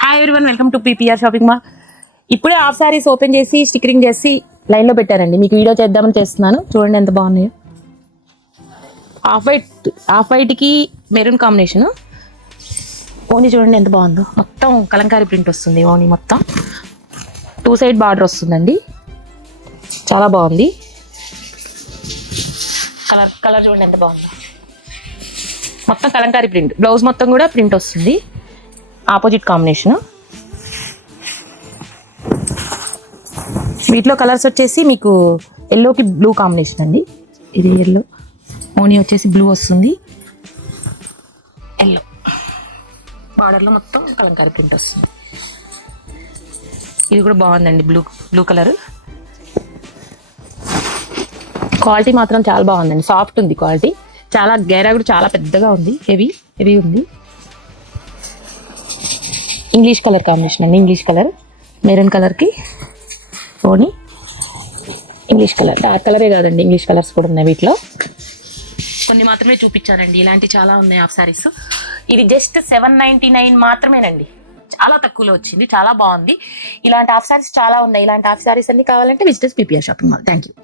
Hi everyone, welcome to PPR shopping mall. ఇప్పుడే half saris open చేసి stickering చేసి లైన్లో పెట్టారండి. మీకు వీడియో చేద్దామని చేస్తున్నాను. చూడండి ఎంత బాగున్నాయో. హాఫ్ వైట్కి మెరూన్ కాంబినేషను. ఓనీ చూడండి ఎంత బాగుందో. మొత్తం కలంకారీ ప్రింట్ వస్తుంది. ఓనీ మొత్తం 2 సైడ్ బార్డర్ వస్తుందండి. చాలా బాగుంది. కలర్ చూడండి ఎంత బాగుందో. మొత్తం కలంకారీ ప్రింట్. బ్లౌజ్ మొత్తం కూడా ప్రింట్ వస్తుంది. Opposite combination. వీటిలో కలర్స్ వచ్చేసి మీకు ఎల్లోకి బ్లూ కాంబినేషన్ అండి. ఇది ఎల్లో. ఓనీ వచ్చేసి బ్లూ వస్తుంది. ఎల్లో బార్డర్లో మొత్తం కలంకారీ ప్రింట్ వస్తుంది. ఇది కూడా బాగుందండి. Blue colour. క్వాలిటీ మాత్రం చాలా బాగుందండి. సాఫ్ట్ ఉంది క్వాలిటీ. చాలా గేరా కూడా చాలా పెద్దగా ఉంది. హెవీ ఉంది. ఇంగ్లీష్ కలర్ కాంబినేషన్ అండి. ఇంగ్లీష్ కలర్ మెరూన్ కలర్కి ఓనీ. ఇంగ్లీష్ కలర్ డార్క్ కలరే కాదండి, ఇంగ్లీష్ కలర్స్ కూడా ఉన్నాయి. వీటిలో కొన్ని మాత్రమే చూపించానండి. ఇలాంటి చాలా ఉన్నాయి హాఫ్ సారీస్. ఇది జస్ట్ 799 మాత్రమేనండి. చాలా తక్కువలో వచ్చింది. చాలా బాగుంది. ఇలాంటి హాఫ్ సారీస్ చాలా ఉన్నాయి. ఇలాంటి హాఫ్ సారీస్ అన్ని కావాలంటే visitors PPR shopping mall. Thank you.